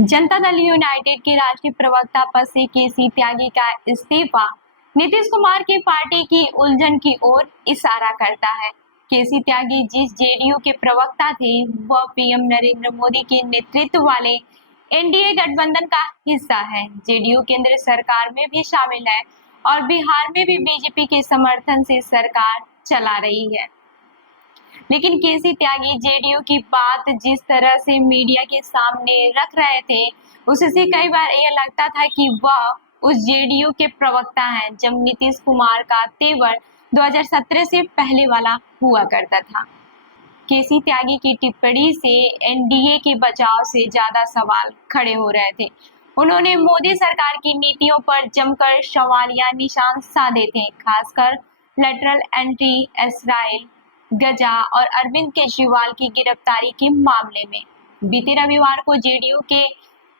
Janata Dal United के राष्ट्रीय प्रवक्ता पद से केसी त्यागी का इस्तीफा नीतीश कुमार की पार्टी की उलझन की ओर इशारा करता है। केसी त्यागी जिस जेडीयू के प्रवक्ता थे वह पीएम नरेंद्र मोदी के नेतृत्व वाले एनडीए गठबंधन का हिस्सा है। जेडीयू केंद्र सरकार में भी शामिल है और बिहार में भी बीजेपी के समर्थन से सरकार चला रही है। लेकिन केसी त्यागी जेडीयू की बात जिस तरह से मीडिया के सामने रख रहे थे उससे कई बार यह लगता था कि वह उस जेडीयू के प्रवक्ता हैं जब नीतीश कुमार का तेवर 2017 से पहले वाला हुआ करता था। केसी त्यागी की टिप्पणी से एनडीए के बचाव से ज्यादा सवाल खड़े हो रहे थे। उन्होंने मोदी सरकार की नीतियों पर जमकर सवालिया निशान साधे थे, खासकर लेटरल एंट्री, इसराइल, गजा और अरविंद केजरीवाल की गिरफ्तारी के मामले में। बीते रविवार को जेडीयू के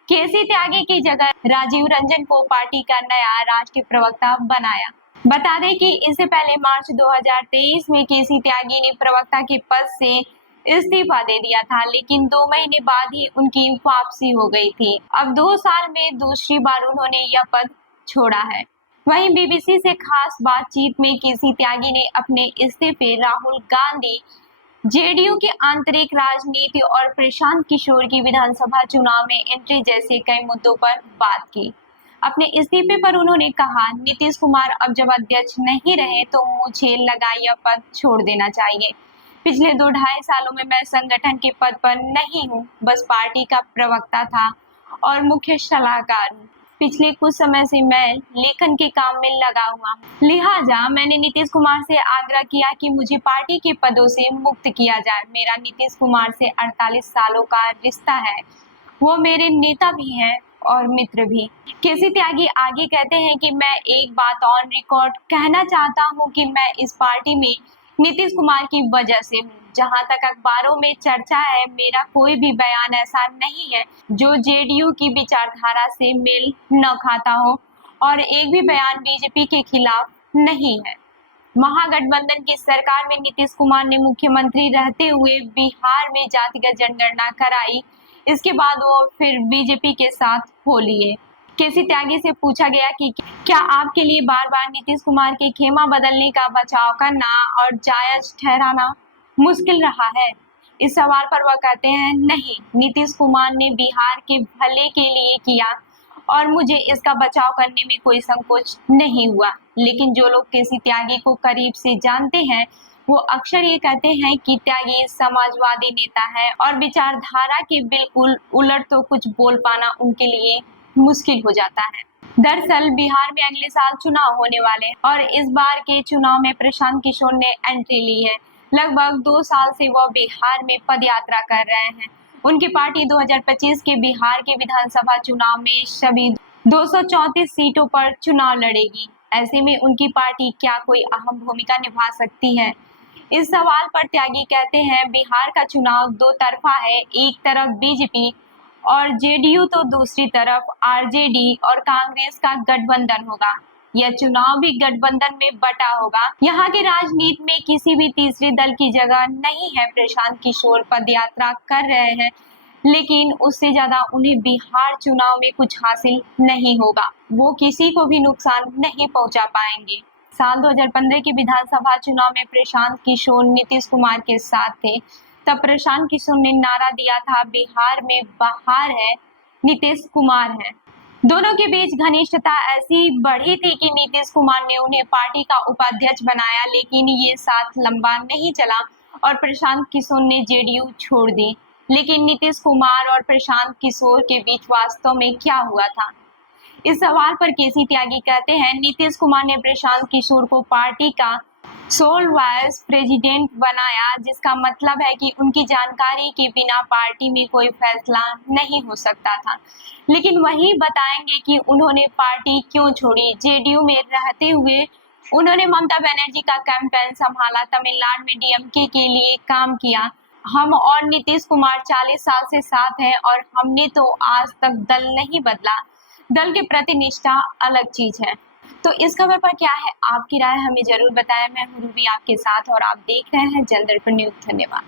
केसी त्यागी की जगह राजीव रंजन को पार्टी का नया राष्ट्रीय प्रवक्ता बनाया। बता दें कि इससे पहले मार्च 2023 में केसी त्यागी ने प्रवक्ता के पद से इस्तीफा दे दिया था, लेकिन 2 महीने बाद ही उनकी वापसी हो गई थी। अब 2 साल में दूसरी बार उन्होंने यह पद छोड़ा है। वहीं बीबीसी से खास बातचीत में केसी त्यागी ने अपने इस्तीफे, राहुल गांधी, जेडीयू की आंतरिक राजनीति और प्रशांत किशोर की विधानसभा चुनाव में एंट्री जैसे कई मुद्दों पर बात की। अपने इस्तीफे पर उन्होंने कहा, नीतीश कुमार अब जब अध्यक्ष नहीं रहे तो मुझे लगा यह पद छोड़ देना चाहिए। पिछले 2-2.5 सालों में मैं संगठन के पद पर नहीं हूँ, बस पार्टी का प्रवक्ता था और मुख्य सलाहकार हूँ। पिछले कुछ समय से मैं लेखन के काम में लगा हुआ हूँ, लिहाजा मैंने नीतीश कुमार से आग्रह किया कि मुझे पार्टी के पदों से मुक्त किया जाए। मेरा नीतीश कुमार से 48 सालों का रिश्ता है, वो मेरे नेता भी हैं और मित्र भी। केसी त्यागी आगे कहते हैं कि मैं एक बात ऑन रिकॉर्ड कहना चाहता हूँ कि मैं इस पार्टी में नीतीश कुमार की वजह से हूँ। जहां तक अखबारों में चर्चा है, मेरा कोई भी बयान ऐसा नहीं है जो जेडीयू की विचारधारा से मेल न खाता हो और एक भी बयान बीजेपी के खिलाफ नहीं है। महागठबंधन की सरकार में नीतीश कुमार ने मुख्यमंत्री रहते हुए बिहार में जातिगत जनगणना कराई, इसके बाद वो फिर बीजेपी के साथ हो लिए। केसी त्यागी से पूछा गया कि क्या आपके लिए बार बार नीतीश कुमार के खेमा बदलने का बचाव करना और जायज ठहराना मुश्किल रहा है। इस सवाल पर वह कहते हैं, नहीं, नीतीश कुमार ने बिहार के भले के लिए किया और मुझे इसका बचाव करने में कोई संकोच नहीं हुआ। लेकिन जो लोग केसी त्यागी को करीब से जानते हैं वो अक्सर ये कहते हैं कि त्यागी समाजवादी नेता है और विचारधारा के बिल्कुल उलट तो कुछ बोल पाना उनके लिए मुश्किल हो जाता है। दरअसल बिहार में अगले साल चुनाव होने वाले हैं और इस बार के चुनाव में प्रशांत किशोर ने एंट्री ली है। लगभग 2 साल से वह बिहार में पदयात्रा कर रहे हैं। उनकी पार्टी 2025 के बिहार के विधानसभा चुनाव में सभी 234 सीटों पर चुनाव लड़ेगी। ऐसे में उनकी पार्टी क्या कोई अहम भूमिका निभा सकती है? इस सवाल पर त्यागी कहते हैं, बिहार का चुनाव 2 तरफा है, एक तरफ बीजेपी और जेडीयू तो दूसरी तरफ आरजेडी और कांग्रेस का गठबंधन होगा। यह चुनाव भी गठबंधन में बटा होगा। यहाँ की राजनीति में किसी भी तीसरे दल की जगह नहीं है। प्रशांत किशोर पदयात्रा कर रहे हैं, लेकिन उससे ज्यादा उन्हें बिहार चुनाव में कुछ हासिल नहीं होगा। वो किसी को भी नुकसान नहीं पहुंचा पाएंगे। साल 2015 के विधानसभा चुनाव में प्रशांत किशोर नीतीश कुमार के साथ थे। तब प्रशांत किशोर ने नारा दिया था, बिहार में बहार है, नीतीश कुमार है। दोनों के बीच घनिष्ठता ऐसी बढ़ी थी कि नीतीश कुमार ने उन्हें पार्टी का उपाध्यक्ष बनाया, लेकिन ये साथ लंबा नहीं चला और प्रशांत किशोर ने जेडीयू छोड़ दी। लेकिन नीतीश कुमार और प्रशांत किशोर के बीच वास्तव में क्या हुआ था? इस सवाल पर केसी त्यागी कहते हैं, नीतीश कुमार ने प्रशांत किशोर को पार्टी का सोल वाइस प्रेसिडेंट बनाया, जिसका मतलब है कि उनकी जानकारी के बिना पार्टी में कोई फैसला नहीं हो सकता था। लेकिन वही बताएंगे कि उन्होंने पार्टी क्यों छोड़ी। जेडीयू में रहते हुए उन्होंने ममता बनर्जी का कैंपेन संभाला, तमिलनाडु में डीएमके के लिए काम किया। हम और नीतीश कुमार 40 साल से साथ हैं और हमने तो आज तक दल नहीं बदला। दल के प्रति निष्ठा अलग चीज है। तो इस खबर पर क्या है आपकी राय, हमें जरूर बताएं। मैं हूं रूबी आपके साथ और आप देख रहे हैं जनदर्पण न्यूज। धन्यवाद।